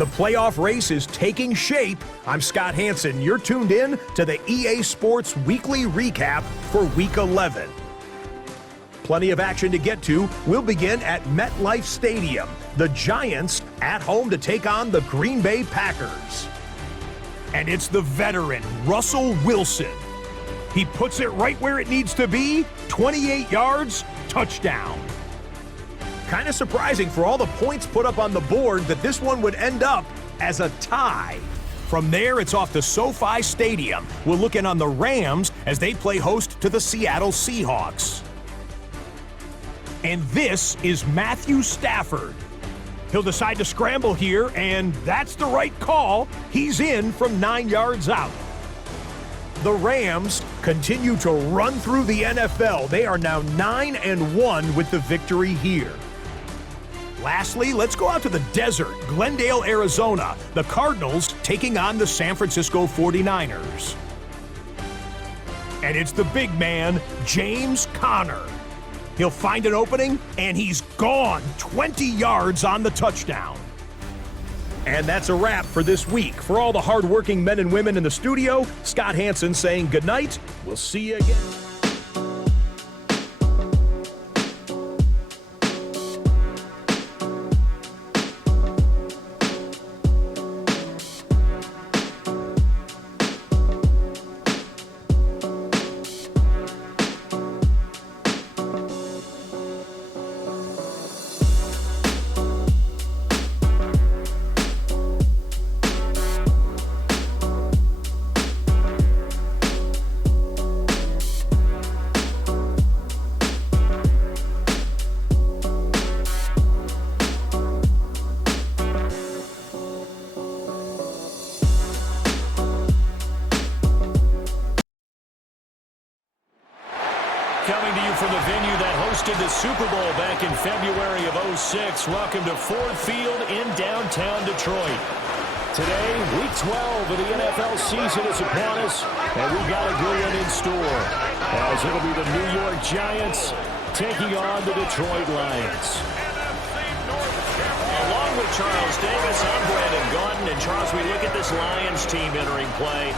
The playoff race is taking shape. I'm Scott Hansen. You're tuned in to the EA Sports Weekly Recap for Week 11. Plenty of action to get to. We'll begin at MetLife Stadium. The Giants at home to take on the Green Bay Packers. And it's the veteran, Russell Wilson. He puts it right where it needs to be, 28 yards, touchdown. Kind of surprising for all the points put up on the board that this one would end up as a tie. From there, it's off to SoFi Stadium. We'll look in on the Rams as they play host to the Seattle Seahawks. And this is Matthew Stafford. He'll decide to scramble here, and that's the right call. He's in from 9 yards out. The Rams continue to run through the NFL. They are now 9-1 with the victory here. Lastly, let's go out to the desert, Glendale, Arizona. The Cardinals taking on the San Francisco 49ers. And it's the big man, James Conner. He'll find an opening, and he's gone 20 yards on the touchdown. And that's a wrap for this week. For all the hardworking men and women in the studio, Scott Hansen saying goodnight. We'll see you again. Coming to you from the venue that hosted the Super Bowl back in February of '06. Welcome to Ford Field in downtown Detroit. Today, Week 12 of the NFL season is upon us, and we've got a good one in store, as it'll be the New York Giants taking on the Detroit Lions. Along with Charles Davis, I'm Brandon Gaudin, and Charles, we look at this Lions team entering play.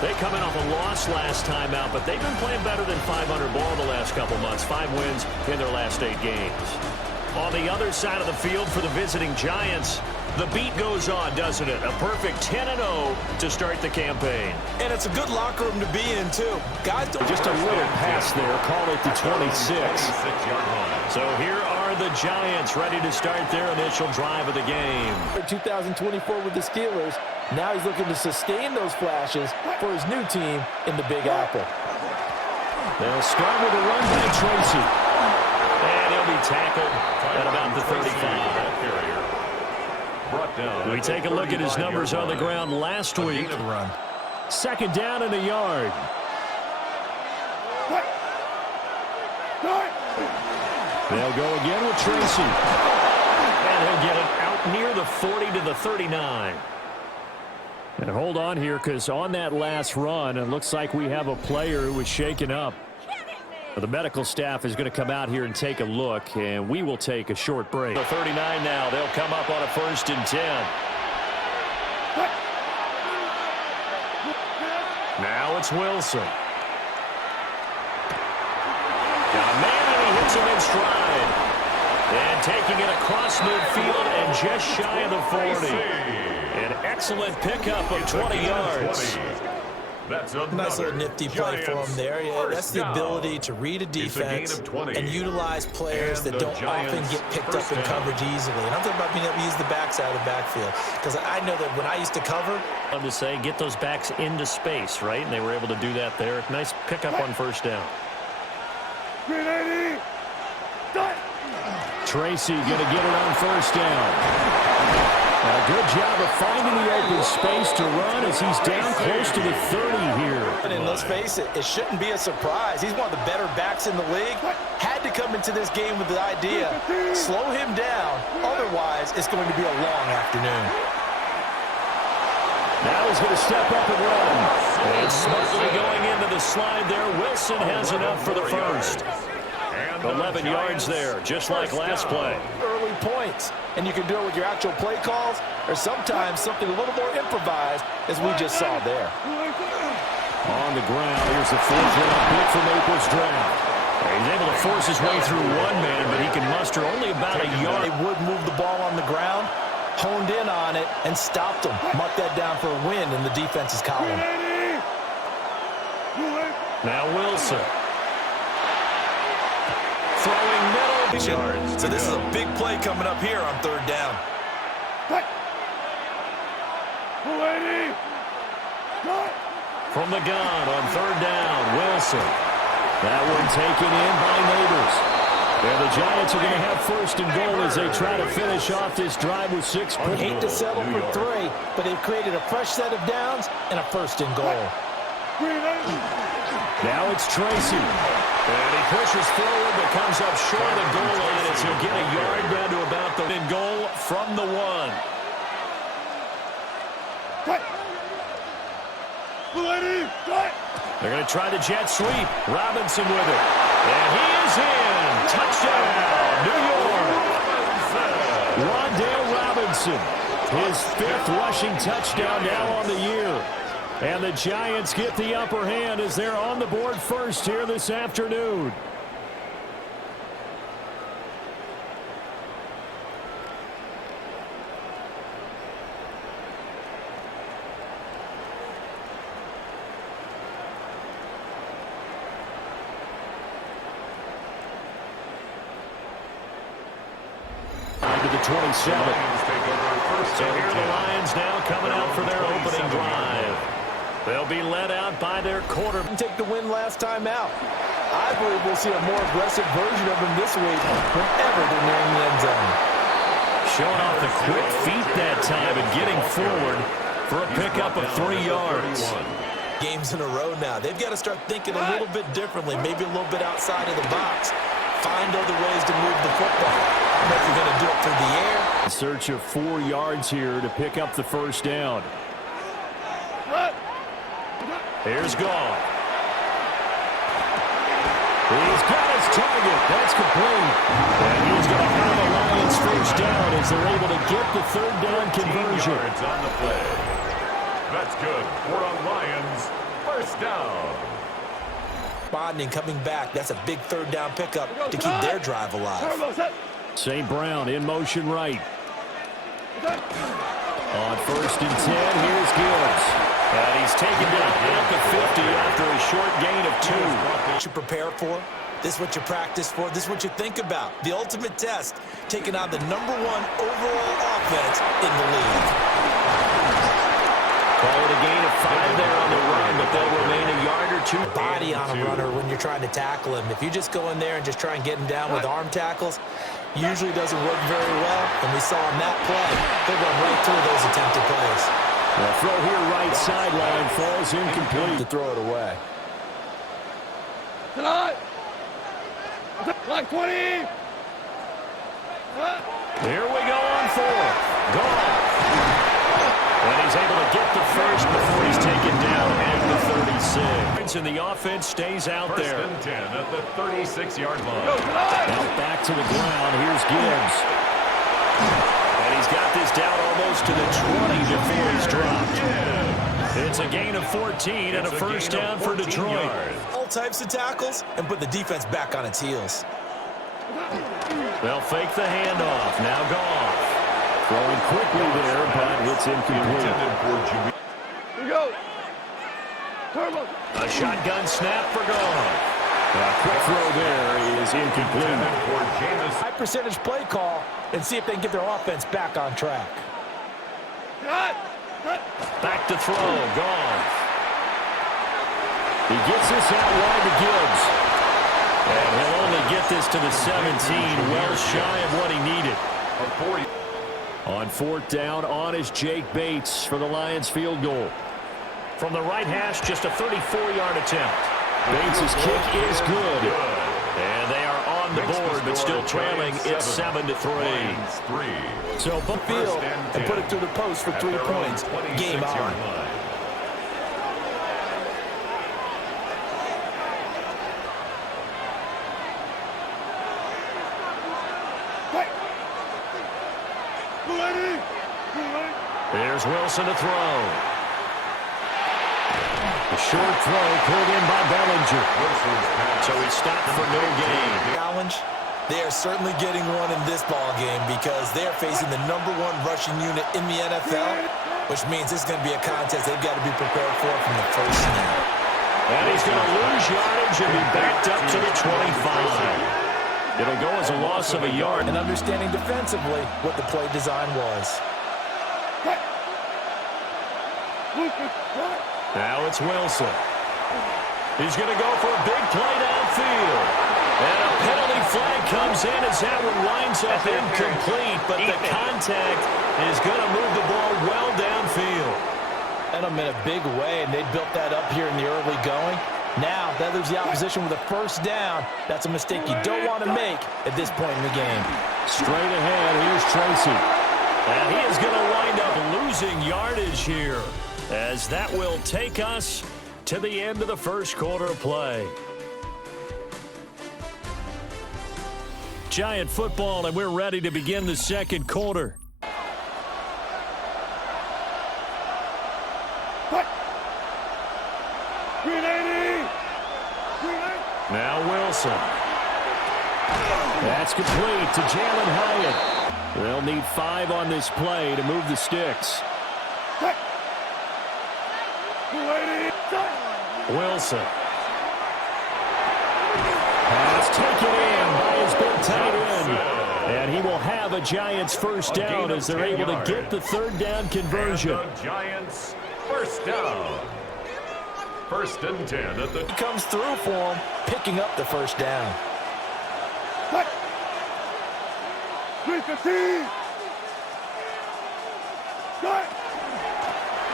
They come in off a loss last time out, but they've been playing better than 500 ball the last couple months. 5 wins in their last 8 games. On the other side of the field for the visiting Giants, the beat goes on, doesn't it? A perfect 10-0 to start the campaign. And it's a good locker room to be in, too. Guys don't... Just a little pass there. Call it the 26. So here are the Giants ready to start their initial drive of the game. 2024 with the Steelers. Now he's looking to sustain those flashes for his new team in the Big Apple. They'll start with a run by Tracy. And he'll be tackled at about the 35. We take a look at his numbers on the ground last week. Second down and a yard. They'll go again with Tracy. And he'll get it out near the 40 to the 39. And hold on here, because on that last run, it looks like we have a player who was shaken up. The medical staff is going to come out here and take a look, and we will take a short break. The 39 now. They'll come up on a 1st and 10. Now it's Wilson. Got a man, and he hits him in stride. And taking it across midfield and just shy of the 40. An excellent pickup of 20 yards. That's a nice little nifty play for him there. Yeah, that's the ability to read a defense and utilize players that don't often get picked up in coverage easily. And I'm talking about being able to use the backside of the backfield. Because I know that when I used to cover, I'm to say, get those backs into space, right? And they were able to do that there. Nice pickup on 1st down. Tracy going to get it on 1st down. A good job of finding the open space to run as he's down close to the 30 here. And let's face it, it shouldn't be a surprise. He's one of the better backs in the league. Had to come into this game with the idea, slow him down. Otherwise, it's going to be a long afternoon. Now he's going to step up and run. And smartly going into the slide there. Wilson has enough for the 1st. 11 yards there, just like last play. Early 3 points. And you can do it with your actual play calls or sometimes something a little more improvised, as we just saw there. On the ground, here's the fourth round pick from April's draft. He's able to force his way through one man, but he can muster only about a yard. They would move the ball on the ground, honed in on it, and stopped them. Mark that down for a win in the defense's column. Now Wilson. Throwing middle. So this is a big play coming up here on 3rd down. From the gun on 3rd down, Wilson. That one taken in by Neighbors. And the Giants are going to have 1st and goal as they try to finish off this drive with 6 points. Hate to settle for 3, but they've created a fresh set of downs and a 1st and goal. Now it's Tracy. And he pushes forward, but comes up short of the goal line as he'll get a yard down to about the goal from the 1. They're going to try the jet sweep. Robinson with it. And he is in. Touchdown, New York. Wan'Dale Robinson. His 5th rushing touchdown now on the year. And the Giants get the upper hand as they're on the board first here this afternoon. To the 27. So here are the Lions now coming out for their opening drive. They'll be led out by their quarterback. Take the win last time out. I believe we'll see a more aggressive version of him this week whenever they're nearing the end zone. Showing off the quick feet that time and getting forward for a pickup of 3 yards. Games in a row now. They've got to start thinking a little bit differently, maybe a little bit outside of the box. Find other ways to move the football. I don't know if you're going to do it through the air. In search of 4 yards here to pick up the 1st down. Here's Goff. He's got his target. That's complete. And he's going to have a Lions 1st down as they're able to get the 3rd down conversion. On the play. That's good for a Lions 1st down. Bonding coming back. That's a big 3rd down pickup to keep their drive alive. St. Brown in motion right. On 1st and 10, here's Gibbs. And he's taken down at the 50 after a short gain of 2. What you prepare for, this is what you practice for, this is what you think about. The ultimate test, taking on the #1 overall offense in the league. Call it a gain of 5 there on the run, but they'll remain a yard or 2. Body on a runner when you're trying to tackle him. If you just go in there and just try and get him down with arm tackles, usually doesn't work very well. And we saw on that play, they run right through those attempted plays. The throw here right sideline falls incomplete. To throw it away. Like 20. Here we go on 4th. Goff. And he's able to get the 1st before he's taken down at the 36. And the offense stays out there. 1st and 10 at the 36-yard line. Now back to the ground. Here's Gibbs. And he's got this down almost to the 20 before he's dropped. It's a gain of 14 and a 1st down for Detroit. All types of tackles and put the defense back on its heels. They'll fake the handoff. Now Goff. Throwing quickly there, but it's incomplete. Here we go. Turbo. A shotgun snap for Goff. A quick throw there is incomplete. High percentage play call and see if they can get their offense back on track. Back to throw. Goff. He gets this out wide to Gibbs. And he'll only get this to the 17, well shy of what he needed. On 4th down, on is Jake Bates for the Lions field goal. From the right hash, just a 34-yard attempt. Bates' kick is good. And they are on the board, but still trailing. It's 7-3. So book field and put it through the post for 3 points. Game on. There's Wilson to throw. The short throw pulled in by Bellinger. So he stopped for no gain. Challenge. They are certainly getting one in this ball game because they're facing the #1 rushing unit in the NFL, which means this is going to be a contest they've got to be prepared for from the first snap. And he's going to lose yardage and be backed up to the 25. It'll go as a loss of a yard. And understanding defensively what the play design was. Now it's Wilson. He's going to go for a big play downfield. And a penalty flag comes in as that one winds up incomplete, but the contact is going to move the ball well downfield. And I'm in a big way, and they built that up here in the early going. Now, that leaves the opposition with a first down. That's a mistake you don't want to make at this point in the game. Straight ahead, here's Tracy. And he is going to wind up losing yardage here, as that will take us to the end of the first quarter of play. Giant football, and we're ready to begin the second quarter. Now Wilson. That's complete to Jalen Hyatt. They'll need 5 on this play to move the sticks. Wilson. Pass taken in by his big tight end. And he will have a Giants first down as they're able to get the third down conversion. And the Giants first down. 1st and 10 at the... He comes through for him, picking up the first down.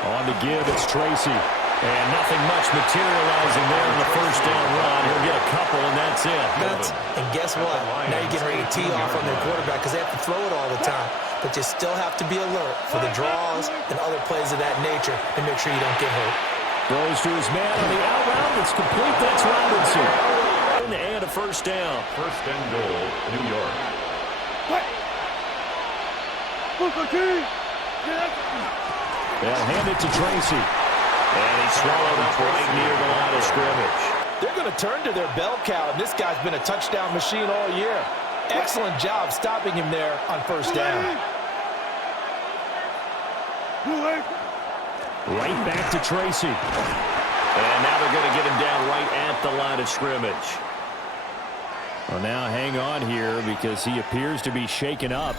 On the give, it's Tracy. And nothing much materializing there in the first down run. He'll get a couple, and that's it. And guess what? Now you're getting ready to tee off on their quarterback because they have to throw it all the time. But you still have to be alert for the draws and other plays of that nature and make sure you don't get hurt. Throws to his man on the out route. It's complete. That's Robinson. And a first down. 1st and goal, New York. They'll hand it to Tracy. And he's swallowed up right near the line of scrimmage. They're going to turn to their bell cow, and this guy's been a touchdown machine all year. Excellent job stopping him there on first down. Right back to Tracy. And now they're going to get him down right at the line of scrimmage. Well, now hang on here because he appears to be shaken up.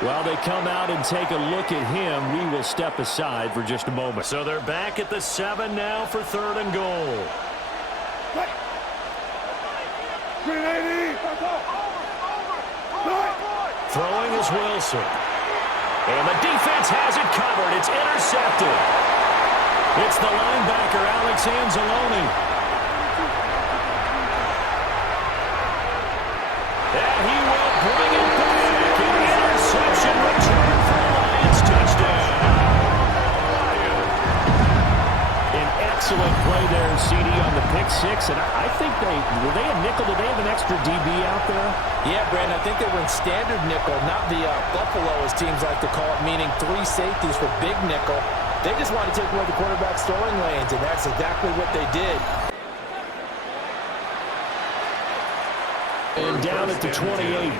While they come out and take a look at him, we will step aside for just a moment. So they're back at the 7 now for 3rd and goal. Throwing is Wilson. And the defense has it covered. It's intercepted. It's the linebacker, Alex Anzalone. And he will bring it back. An interception return for the Lions touchdown. An excellent play there, CD, on the pick 6. And I think were they a nickel? Did they have an extra DB out there? Yeah, Brandon, I think they were in standard nickel, not the Buffalo, as teams like to call it, meaning 3 safeties for big nickel. They just want to take away the quarterback's throwing lanes, and that's exactly what they did. And down at the 28.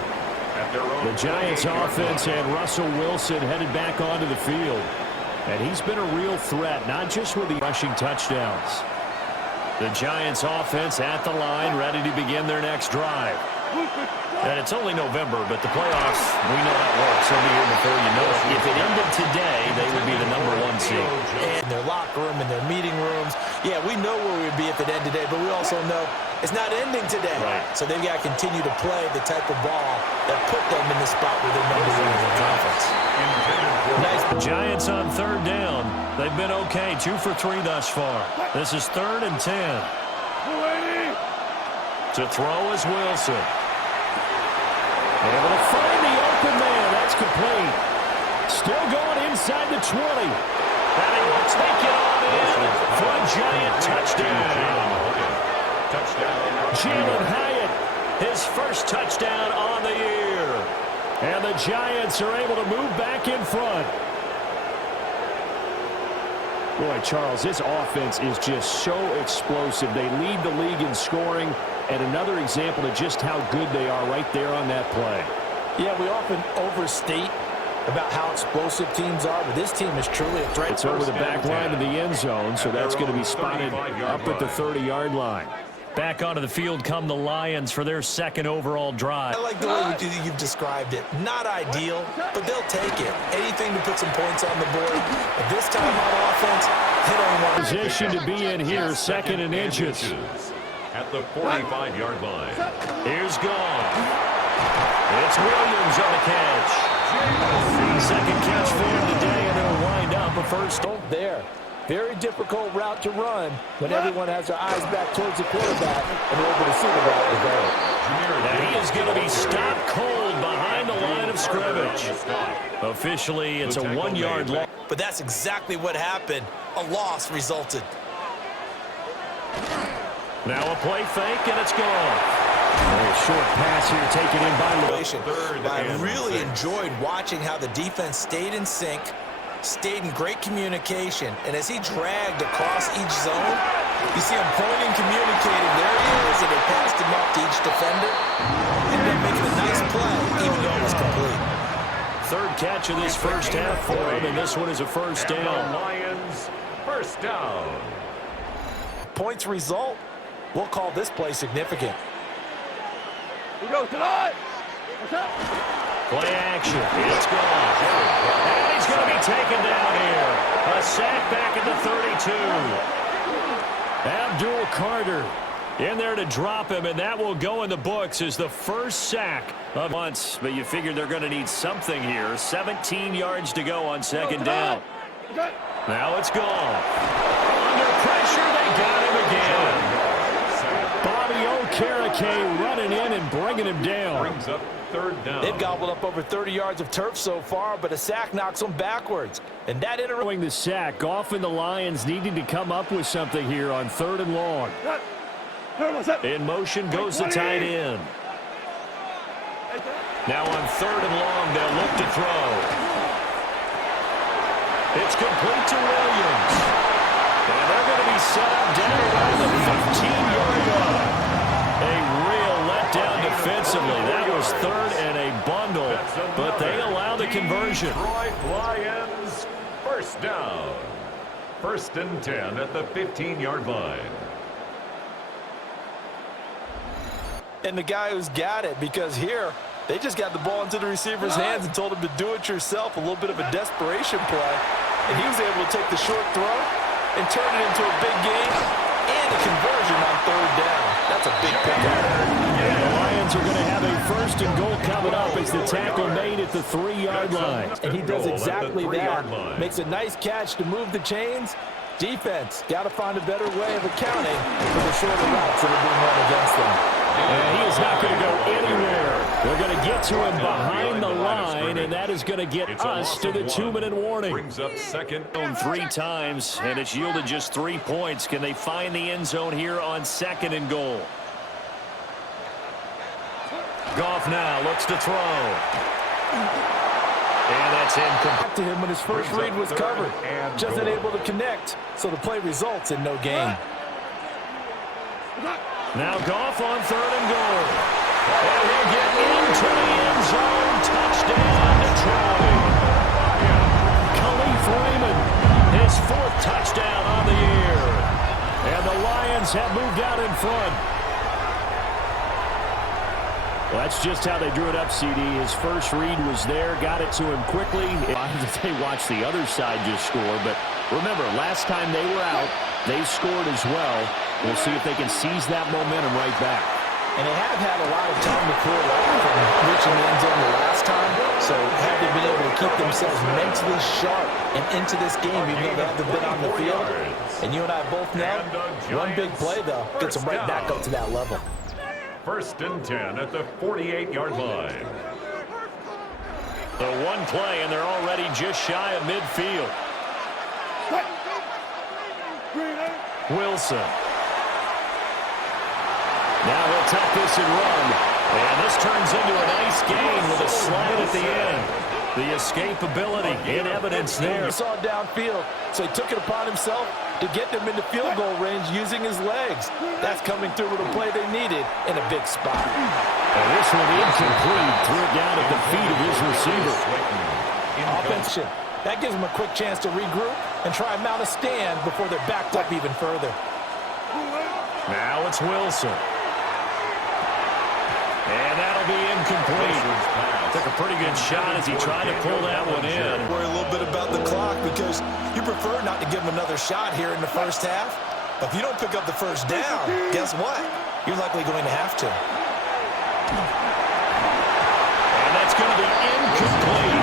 The Giants offense and Russell Wilson headed back onto the field. And he's been a real threat, not just with the rushing touchdowns. The Giants offense at the line, ready to begin their next drive. And it's only November, but the playoffs, we know how it works. They'll be here before you know it. If it ended today, they would be the #1 seed. And their locker room and their meeting rooms. Yeah, we know where we would be if it ended today, but we also know it's not ending today. Right. So they've got to continue to play the type of ball that put them in the spot where they're #1 in the conference. Nice. Giants on 3rd down. They've been okay, 2 for 3 thus far. This is 3rd and 10. To throw is Wilson. Able to find the open man. That's complete. Still going inside the 20. And he will take it on in for a Giant touchdown. Jalen Hyatt, his first touchdown on the year. And the Giants are able to move back in front. Boy, Charles, this offense is just so explosive. They lead the league in scoring, and another example of just how good they are right there on that play. Yeah, we often overstate about how explosive teams are, but this team is truly a threat. It's over the back line of the end zone, so that's going to be spotted up at the 30-yard line. Back onto the field come the Lions for their second overall drive. I like the way you've described it. Not ideal, but they'll take it. Anything to put some points on the board. But this time on offense, hit on one. Position to be in here, second and inches. At the 45-yard line. Here's gone. It's Williams on the catch. Second catch for him today, and it'll wind up a first. There. Very difficult route to run when everyone has their eyes back towards the quarterback and they're able to see the route to go. Now he is going to be stopped cold behind the line of scrimmage. Officially, it's a 1-yard loss. But that's exactly what happened. A loss resulted. Now a play fake, and it's gone. Very short pass here taken in by Lewis. I really enjoyed watching how the defense stayed in sync, stayed in great communication, and as he dragged across each zone, you see him pointing, communicating. There he is, and they passed him up to each defender. Ended up making a nice play, even though it was complete. Third catch of this first half for him, and this one is a first down. Lions, first down. Points result, we'll call this play significant. We go tonight. What's up? Play action. It's gone. And he's going to be taken down here. A sack back at the 32. Abdul Carter in there to drop him, and that will go in the books as the first sack of once. But you figure they're going to need something here. 17 yards to go on second down. Now it's gone. Under pressure, they got him again. Bobby Okereke running in and bringing him down. Brings up third down. They've gobbled up over 30 yards of turf so far, but a sack knocks them backwards. And that Throwing the sack, Goff and the Lions needing to come up with something here on third and long. In motion goes the tight end. Now on third and long, they'll look to throw. It's complete to Williams. And they're going to be set up down around the 15-yard line. A real letdown defensively. That was third and a bundle, but they allow the conversion. Detroit Lions, first down. First and 10 at the 15-yard line. And the guy who's got it, because here they just got the ball into the receiver's hands and told him to do it yourself, a little bit of a desperation play. And he was able to take the short throw and turn it into a big gain and a conversion on third down. That's a big pickup. And the Lions are going to have a first and goal coming up as the tackle made at the 3-yard line. And he does exactly that. Makes a nice catch to move the chains. Defense, got to find a better way of accounting for the shorter routes that are being run against them. And he is not going to go anywhere. They're going to get to him behind the line, and that is going to get us to the 2-minute warning. Brings up second. 3 times, and it's yielded just 3 points. Can they find the end zone here on second and goal? Goff now looks to throw. And that's incomplete. To him when his first read was covered. Just unable to connect, so the play results in no gain. Now Goff on third and goal. And he'll get into the end zone. Touchdown, Detroit. Khalif Raymond, his 4th touchdown on the year. And the Lions have moved out in front. Well, that's just how they drew it up, CD. His first read was there, got it to him quickly. They watched the other side just score, but remember, last time they were out, they scored as well. We'll see if they can seize that momentum right back. And they have had a lot of time to cool off from reaching the end zone the last time, so have they been able to keep themselves mentally sharp and into this game, even though they haven't been on the field? And you and I both know, one big play, though, gets them right back up to that level. First and 10 at the 48-yard line. The one play, and they're already just shy of midfield. Wilson. Now he'll tuck this and run. And this turns into a nice gain with a slide at the end. The escapability in evidence there. He saw downfield, so he took it upon himself to get them into field goal range using his legs. That's coming through with a play they needed in a big spot. And this one incomplete. Threw it down at the feet of his receiver. Offense. That gives them a quick chance to regroup and try and mount a stand before they're backed up even further. Now it's Wilson. And that'll be incomplete. Took a pretty good shot as he tried to pull that one in. Worry a little bit about the clock because you prefer not to give him another shot here in the first half. But if you don't pick up the first down, guess what? You're likely going to have to. And that's going to be incomplete.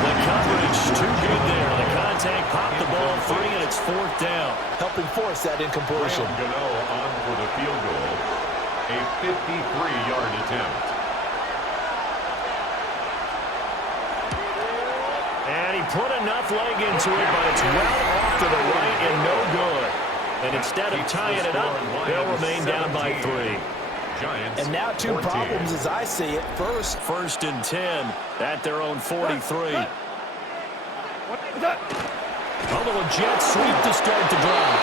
The coverage too good there. The contact popped the ball free, and it's fourth down. Helping force that incompletion. Gano on for the field goal. A 53-yard attempt. And he put enough leg into it, but it's well off to the right and no good. And instead of tying it up, they'll remain down by 3. Giants, and now 2 problems as I see it. First and 10 at their own 43. A little jet sweep to start the drive.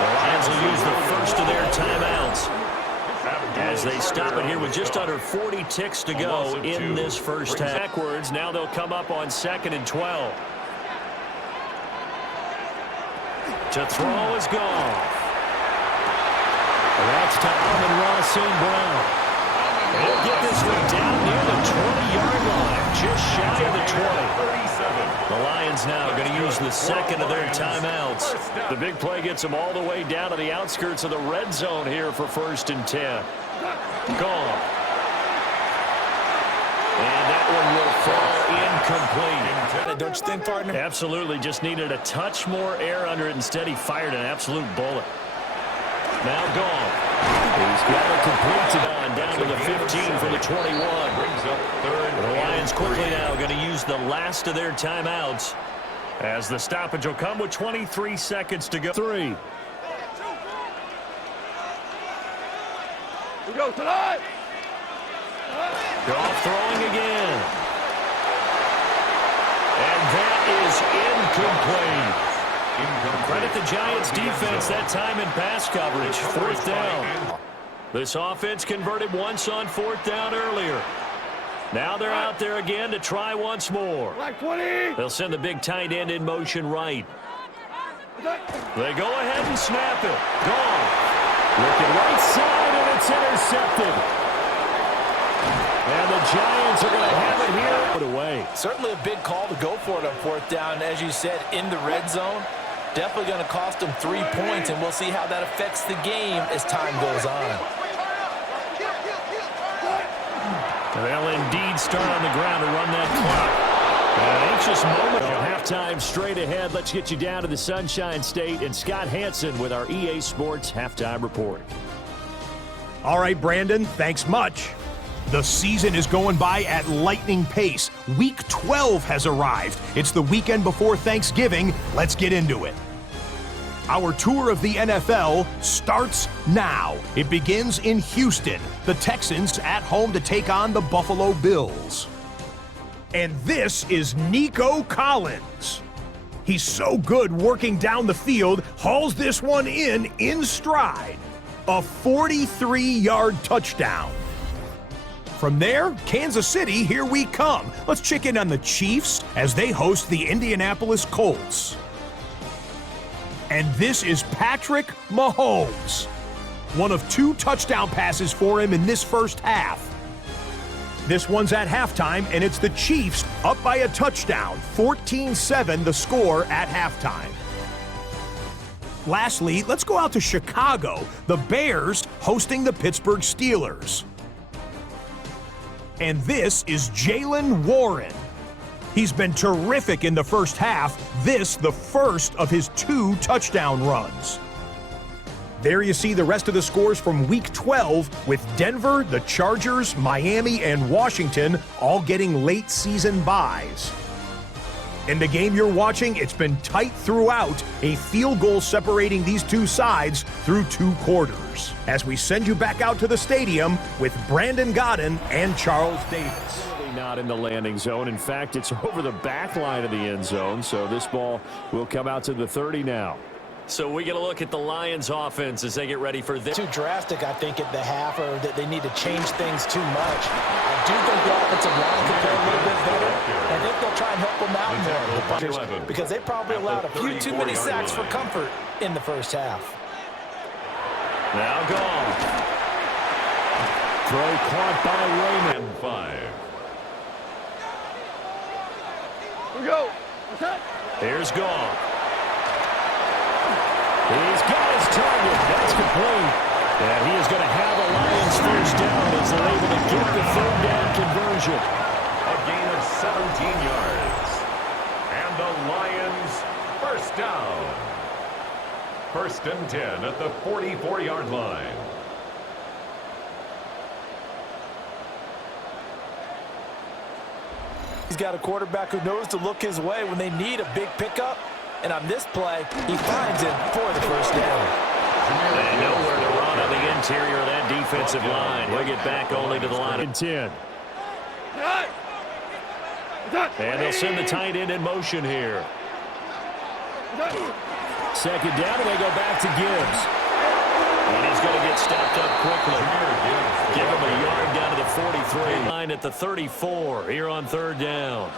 The Lions will use the first of their timeouts as they stop it here with just under 40 ticks to go in this first half. Backwards, now they'll come up on 2nd and 12. To throw is gone. That's to Amon-Ra St. Brown. He'll get this one down near the 20-yard line, just shy of the 20. The Lions now are going to use the second of their timeouts. The big play gets them all the way down to the outskirts of the red zone here for 1st and 10. Gone. And that one will fall incomplete. Don't you think, partner? Absolutely. Just needed a touch more air under it. Instead, he fired an absolute bullet. Now gone. He's got it complete to down to the 15 for the 21. The Lions quickly now going to use the last of their timeouts as the stoppage will come with 23 seconds to go. 3. We go tonight. Goff throwing again. And that is incomplete. Credit the Giants defense that time in pass coverage. 4th down. This offense converted once on 4th down earlier. Now they're out there again to try once more. They'll send the big tight end in motion right. They go ahead and snap it. Gone. Looking right side, and it's intercepted. And the Giants are going to have it here. Put away. Certainly a big call to go for it on 4th down. As you said, in the red zone. Definitely going to cost them 3 points, and we'll see how that affects the game as time goes on. They'll indeed start on the ground to run that clock. An anxious moment. Halftime straight ahead. Let's get you down to the Sunshine State and Scott Hansen with our EA Sports Halftime Report. All right, Brandon, thanks much. The season is going by at lightning pace. Week 12 has arrived. It's the weekend before Thanksgiving. Let's get into it. Our tour of the NFL starts now. It begins in Houston. The Texans at home to take on the Buffalo Bills. And this is Nico Collins. He's so good working down the field, hauls this one in stride. A 43-yard touchdown. From there, Kansas City, here we come. Let's check in on the Chiefs as they host the Indianapolis Colts. And this is Patrick Mahomes. One of 2 touchdown passes for him in this first half. This one's at halftime, and it's the Chiefs up by a touchdown. 14-7 the score at halftime. Lastly, let's go out to Chicago. The Bears hosting the Pittsburgh Steelers. And this is Jaylen Warren. He's been terrific in the first half. This, the first of his 2 touchdown runs. There you see the rest of the scores from Week 12 with Denver, the Chargers, Miami, and Washington all getting late season byes. In the game you're watching, it's been tight throughout, a field goal separating these two sides through 2 quarters. As we send you back out to the stadium with Brandon Godden and Charles Davis. Not in the landing zone. In fact, it's over the back line of the end zone, so this ball will come out to the 30 now. So we get a look at the Lions offense as they get ready for this. Too drastic, I think, at the half, or that they need to change things too much. I do think the offensive line could play a little bit better. I think they'll try and help them out more, the Buccaneers, because they probably allowed a few too many sacks for comfort in the first half. Now gone. Throw caught by Raymond. 5. Here we go. What's up? Here's Gone. He's got his target. That's complete. And he is going to have a Lions first down as they're able to get the 3rd down conversion. A gain of 17 yards. And the Lions first down. 1st and 10 at the 44-yard line. He's got a quarterback who knows to look his way when they need a big pickup. And on this play, he finds it for the first down. And nowhere to run on the interior of that defensive line. He'll get back only to the line of 10. And they'll send the tight end in motion here. 2nd down, and they go back to Gibbs. And he's going to get stopped up quickly. Give him a yard down to the 43. Line at the 34 here on 3rd down.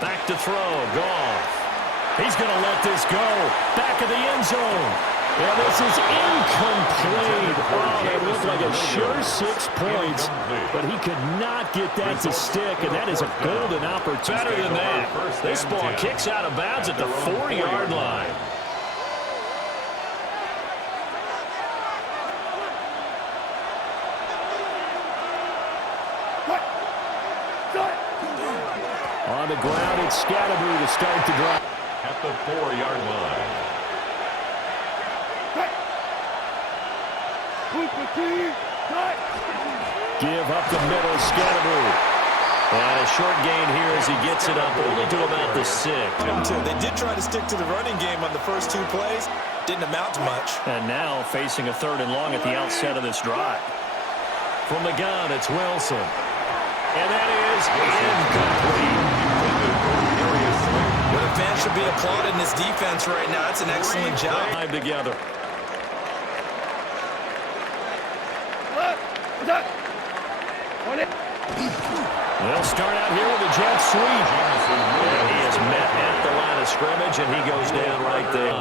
Back to throw. Goff. He's going to let this go. Back of the end zone. And this is incomplete. Oh, that looked like a sure 6 points, but he could not get that to stick, and that is a golden opportunity. Better than that. This ball kicks out of bounds at the 4-yard line. On the ground, it's Scatterbroo to start the drive. At the 4-yard line. Give up the middle, Scatterbroo. And a short gain here as he gets it up only to about the 6. They did try to stick to the running game on the first 2 plays. Didn't amount to much. And now facing a 3rd and long at the outset of this drive. From the gun, it's Wilson. And that is incomplete. Well, the fans should be applauding this defense right now. It's an excellent job. Together. They'll start out here with a jet sweep. And he is met at the line of scrimmage, and he goes down right there.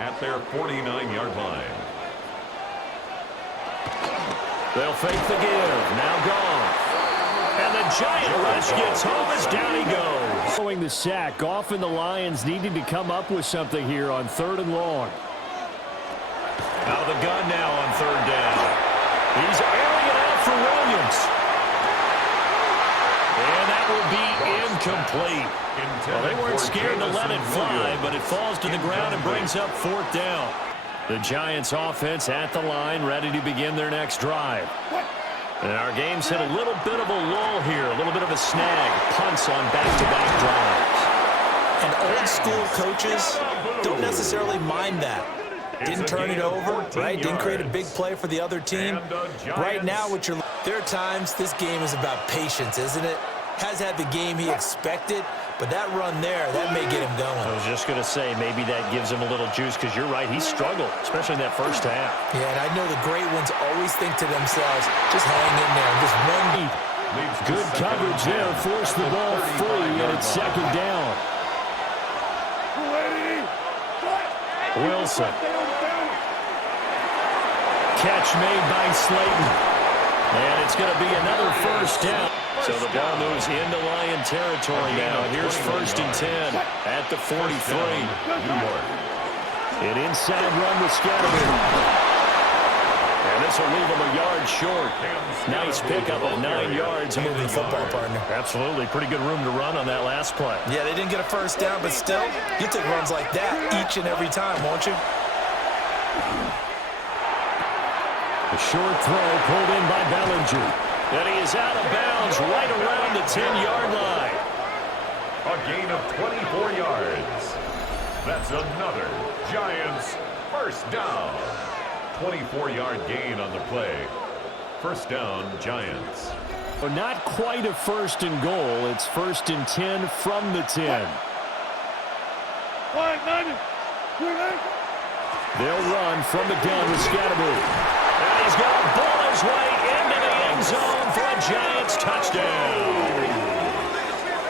At their 49-yard line. They'll fake the give. Now gone. And the giant rush gets home as down he goes. Following the sack, Goff and the Lions needing to come up with something here on 3rd and long. Out of the gun now on 3rd down. He's airing it out for Williams. And that will be incomplete. Well, they weren't scared to let it fly, but it falls to the ground and brings up 4th down. The Giants offense at the line, ready to begin their next drive. And our game's hit a little bit of a lull here, a little bit of a snag. Punts on back-to-back drives. And old-school coaches don't necessarily mind that. Didn't turn it over, right? Didn't create a big play for the other team. Right now, there are times this game is about patience, isn't it? Has had the game he expected, but that run there, that may get him going. I was just going to say, maybe that gives him a little juice, because you're right, he struggled, especially in that first half. Yeah, and I know the great ones always think to themselves, just hang in there, just run deep. Good coverage there, forced the ball free, and it's 2nd down. Wilson. Catch made by Slayton. And it's going to be another first down. So the ball moves into Lion territory now. Here's 1st and 10 at the 43. An inside run with Scatterbroo. And this will leave him a yard short. Nice pickup of 9 yards. Moving football, partner. Absolutely. Pretty good room to run on that last play. Yeah, they didn't get a first down, but still, you take runs like that each and every time, won't you? A short throw pulled in by Bellinger. And he is out of bounds right around the 10-yard line. A gain of 24 yards. That's another Giants first down. 24-yard gain on the play. First down, Giants. Well, not quite a first and goal. It's first and 10 from the 10. They'll run from the gun with Scatterby. And he's going to ball his way into the end zone for a Giants touchdown.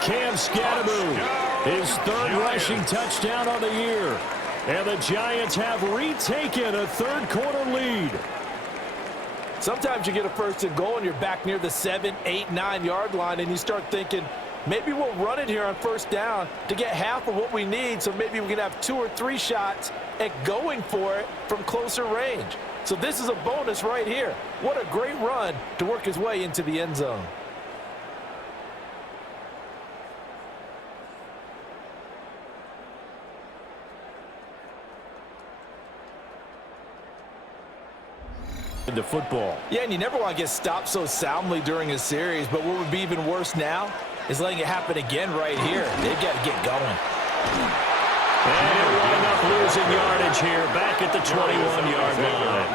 Cam Scatterby, his third rushing touchdown of the year. And the Giants have retaken a third-quarter lead. Sometimes you get a first and goal and you're back near the 7, 8, 9-yard line, and you start thinking, maybe we'll run it here on first down to get half of what we need, so maybe we can have 2 or 3 shots at going for it from closer range. So this is a bonus right here. What a great run to work his way into the end zone. The football. Yeah, and you never want to get stopped so soundly during a series, but what would be even worse now is letting it happen again right here. They've got to get going. And he'll wind up losing yardage here back at the 21-yard line.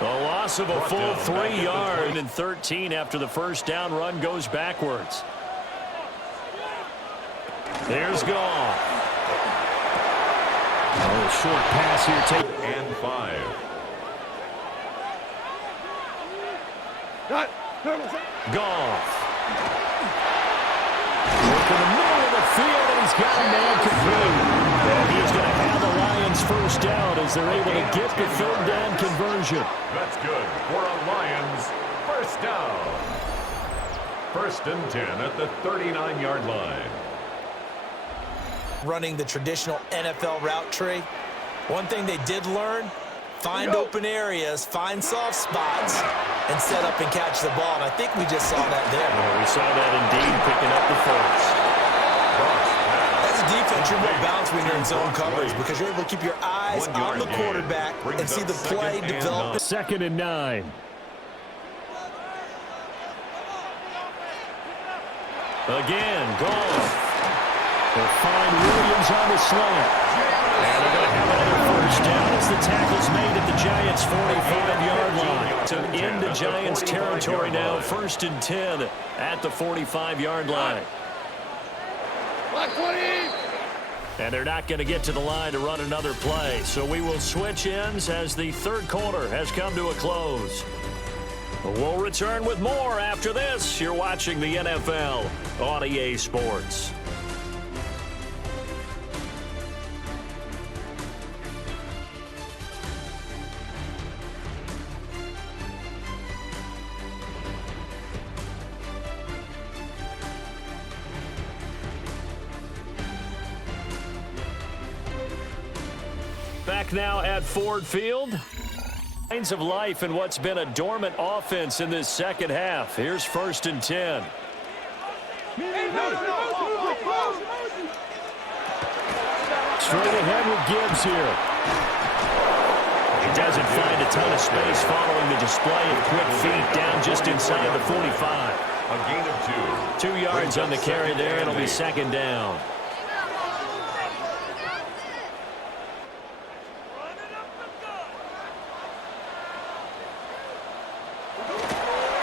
A loss of a full 3 yards and 13 after the first down run goes backwards. There's Goff. A short pass here. And 5. Goff. Look in the middle of the field, and he's got a man complete. And he's going to have the Lions first down as they're able to get the third down conversion. That's good for a Lions first down. First and 10 at the 39-yard line. Running the traditional NFL route tree, one thing they did learn, find open areas, find soft spots, and set up and catch the ball. And I think we just saw that there. Yeah, we saw that indeed, picking up the first. As a defense, you're more balanced when you're in zone coverage because you're able to keep your eyes on the quarterback and see the play develop. Second and 9. Again, Goff. They'll find Williams on the slant. And they're going to have another first down as the tackle's made at the Giants' 45-yard line. So into Giants territory now, first and 10 at the 45-yard line. And they're not going to get to the line to run another play. So we will switch ends as the third quarter has come to a close. We'll return with more after this. You're watching the NFL on EA Sports. Back now at Ford Field. Signs of life in what's been a dormant offense in this second half. Here's first and 10. Straight ahead with Gibbs here. He doesn't find a ton of space following the display of quick feet down just inside the 45. A gain of 2. 2 yards on the carry there. It'll be second down.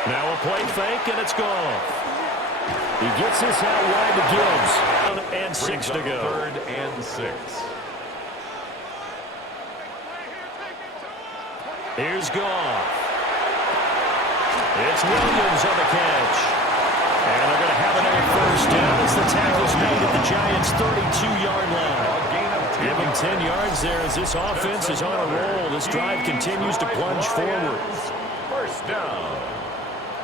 Now a play fake, and it's gone. He gets this out wide to Gibbs. And 6 to go. Third and 6. Here's Goff. It's Williams on the catch. And they're going to have another first down as the tackle's made at the Giants' 32-yard line. Give him 10 yards there as this offense is on a roll. This drive continues to plunge forward. First down.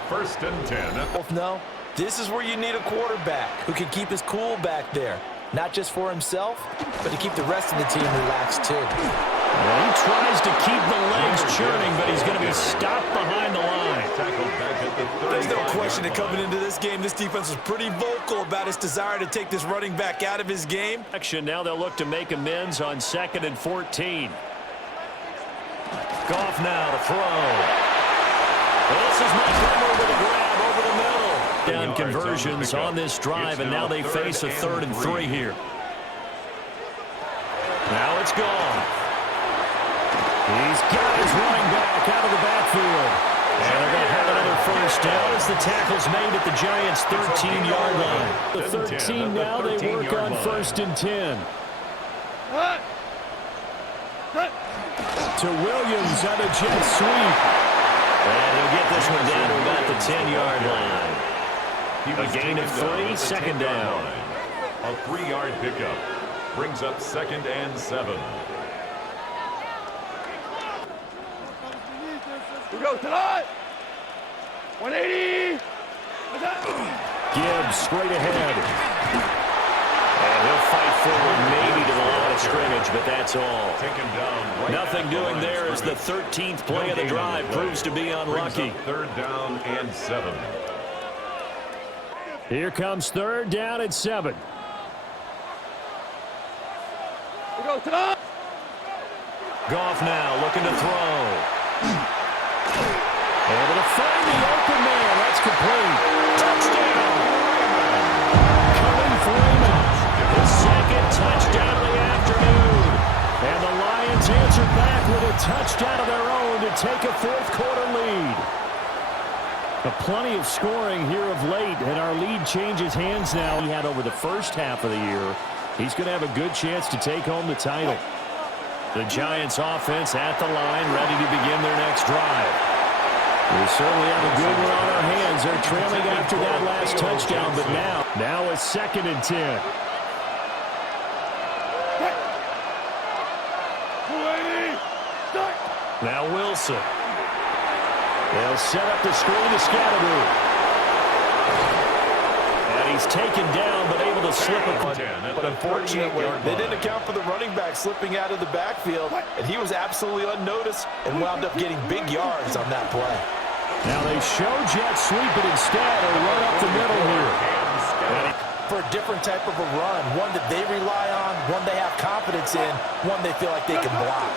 First and 10. No, this is where you need a quarterback who can keep his cool back there. Not just for himself, but to keep the rest of the team relaxed too. Well, he tries to keep the legs churning, but he's going to be stopped behind the line. There's no question that coming into this game, this defense was pretty vocal about its desire to take this running back out of his game. Now they'll look to make amends on 2nd and 14. Goff now to throw. This is Montgomery with the grab. touchdown conversions on this drive, and now they face a 3rd and 3 here. Now it's gone. He's got his running back out of the backfield. And they're going to have another first down as the tackle's made at the Giants' 13-yard line. The 13 now, they work on 1st and 10. To Williams on a jet sweep. And he'll get this one down to about the 10-yard line. A gain of 3, 2nd down. A 3-yard pickup brings up 2nd and 7. We go tonight. 180. Gibbs straight ahead. And he'll fight forward maybe to the line of scrimmage, but that's all. Taken down right. Nothing doing there as the 13th play of the drive proves to be unlucky. 3rd down and 7. Here comes 3rd down and 7. We go tonight. Goff now looking to throw. Able to find the open man. That's complete. Touchdown. Cullen Freeman. His 2nd touchdown of the afternoon. And the Lions answer back with a touchdown of their own to take a 4th quarter lead. Plenty of scoring here of late, and our lead changes hands now. He had over the first half of the year. He's going to have a good chance to take home the title. The Giants offense at the line, ready to begin their next drive. We certainly have a good one on our hands. They're trailing after that last touchdown, but now it's 2nd and 10. Now Wilson. They'll set up the screen to Scatteroo. And he's taken down, but able to slip it. But unfortunately, they didn't account for the running back slipping out of the backfield, and he was absolutely unnoticed and wound up getting big yards on that play. Now they show jet sweep it instead or run up the middle here. For a different type of a run, one that they rely on, one they have confidence in, one they feel like they can block.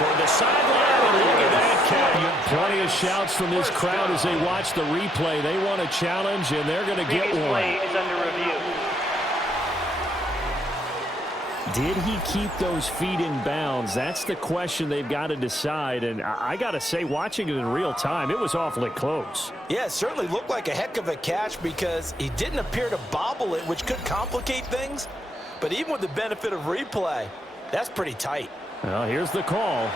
Toward the sideline, and look at that catch. Plenty of shouts from this crowd as they watch the replay. They want a challenge, and they're going to get one. Play is under review. Did he keep those feet in bounds? That's the question they've got to decide. And I got to say, watching it in real time, it was awfully close. Yeah, it certainly looked like a heck of a catch because he didn't appear to bobble it, which could complicate things. But even with the benefit of replay, that's pretty tight. Well, here's the call.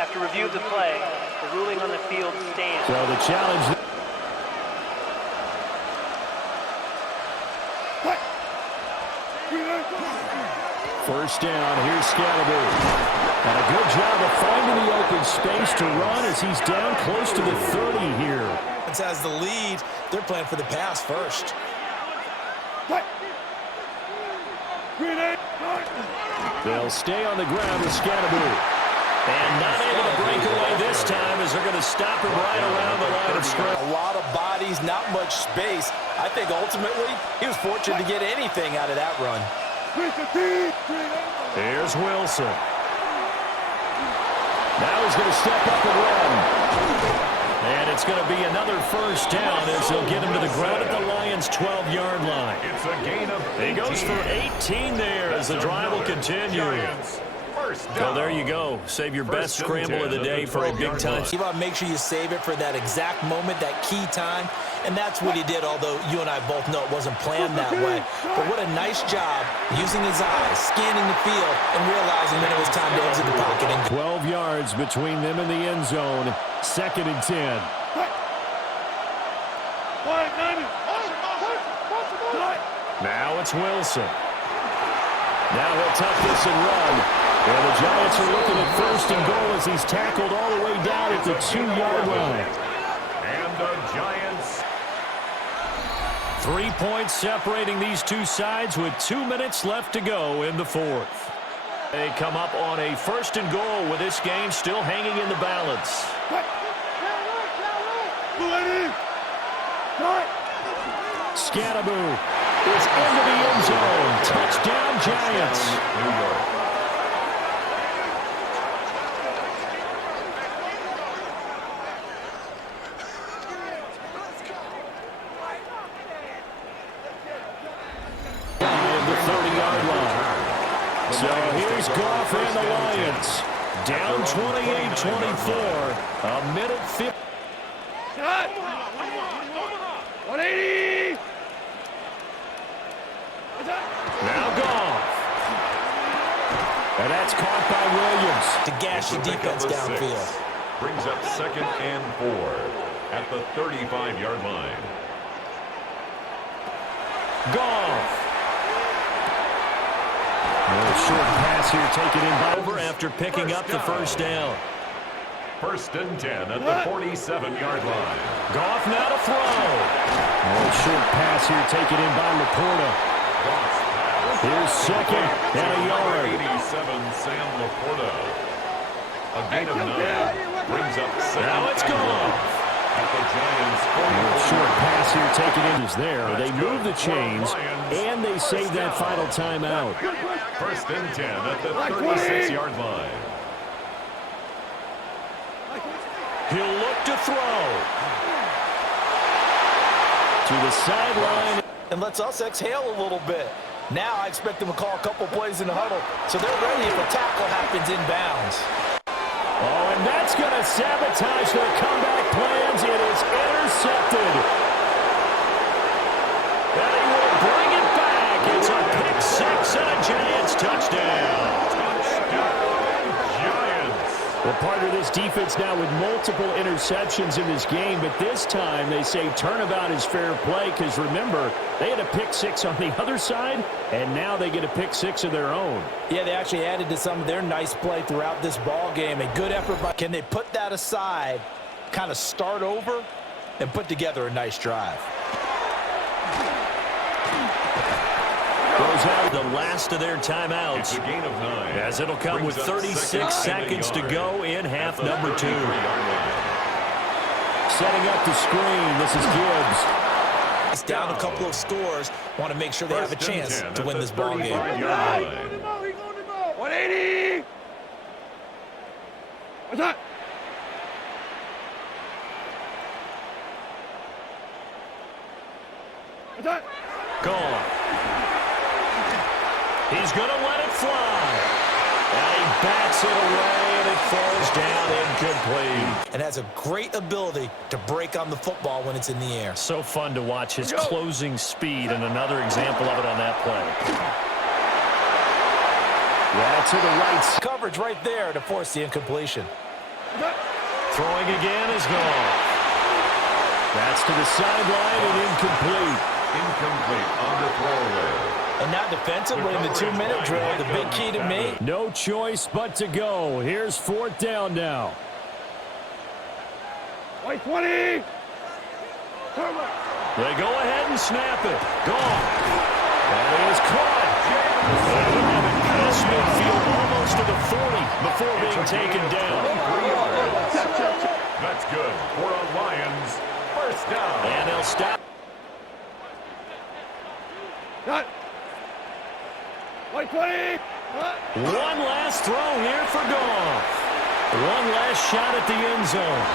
After review of the play, the ruling on the field stands. So the challenge. First down, here's Scatteroo. And a good job of finding the open space to run as he's down close to the 30 here. Has the lead, they're playing for the pass first. They'll stay on the ground with Scatteroo. And not able to break away this time as they're going to stop him right around the line of scrimmage. A lot of bodies, not much space. I think ultimately he was fortunate to get anything out of that run. Here's Wilson. Now he's going to step up and run. And it's going to be another first down as they'll get him to the ground at the Lions' 12-yard line. It's a gain of 18. He goes for 18 there as the drive will continue. So there you go. Save your best scramble of the day for a big-time. You want to make sure you save it for that exact moment, that key time. And that's what he did, although you and I both know it wasn't planned that way. But what a nice job using his eyes, scanning the field, and realizing that it was time to exit the pocket. And 12 yards between them and the end zone. 2nd and 10. Now it's Wilson. Now he'll tuck this and run. And the Giants are looking at 1st and goal as he's tackled all the way down at the 2-yard line. And the Giants. 3 points separating these two sides with 2 minutes left to go in the 4th. They come up on a 1st and goal with this game still hanging in the balance. Scatteroo is into the end zone. Touchdown, Giants. is Goff and the Lions. Down 28-24. A minute 50. 180. Now Goff. And that's caught by Williams. To gash the defense downfield. Brings up 2nd and 4 at the 35-yard line. Goff. A short pass here taken in by over after picking up the first down. 1st and 10 at the 47-yard line. Goff now to throw. A short pass here taken in by Laporta. Here's 2nd and a yard. 87, Sam Laporta. A gain of 9 brings up 2nd. Now it's Goff. At the Giants' Short pass here taken in is there. They move the chains, and they save that final timeout. 1st and 10 at the 36-yard line. He'll look to throw. To the sideline. And lets us exhale a little bit. Now I expect them to call a couple plays in the huddle, so they're ready if a tackle happens inbounds. Oh, and that's going to sabotage their comeback plans. It is intercepted. And he will bring it back. It's a pick six and a Giants touchdown. Well, part of this defense now with multiple interceptions in this game, but this time they say turnabout is fair play because, remember, they had a pick six on the other side, and now they get a pick six of their own. Yeah, they actually added to some of their nice play throughout this ball game. A good effort by. Can they put that aside, kind of start over, and put together a nice drive? Goes out the last of their timeouts. It's a gain of 9. As it'll come with 36 seconds to go in half number 2. Setting up the screen. This is Gibbs. It's down a couple of scores. Want to make sure they have a chance to win this ball game. 180. What's that? What's that? Gone. He's going to let it fly. And he bats it away, and it falls down incomplete. And has a great ability to break on the football when it's in the air. So fun to watch his closing speed, and another example of it on that play. Yeah, to the right. Coverage right there to force the incompletion. Throwing again is gone. That's to the sideline and incomplete. Incomplete on the throwaway. And now defensively in the 2-minute drill, the big key to me. No choice but to go. Here's 4th down now. White 20. They go ahead and snap it. Gone. And it is caught. And they have it past midfield almost to the 40 before being taken down. That's good for a Lions 1st down. And they'll stop. Cut. White 20. One last throw here for Goff. One last shot at the end zone.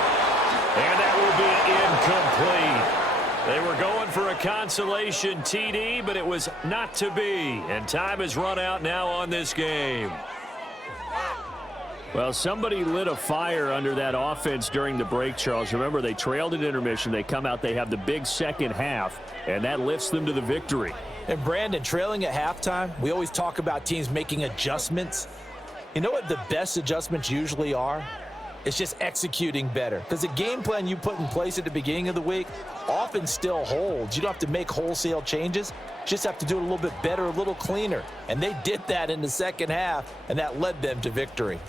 And that will be incomplete. They were going for a consolation TD, but it was not to be. And time has run out now on this game. Well, somebody lit a fire under that offense during the break, Charles. Remember, they trailed at intermission. They come out, they have the big second half, and that lifts them to the victory. And Brandon, trailing at halftime, we always talk about teams making adjustments. You know what the best adjustments usually are? It's just executing better. Because the game plan you put in place at the beginning of the week often still holds. You don't have to make wholesale changes. You just have to do it a little bit better, a little cleaner. And they did that in the second half, and that led them to victory.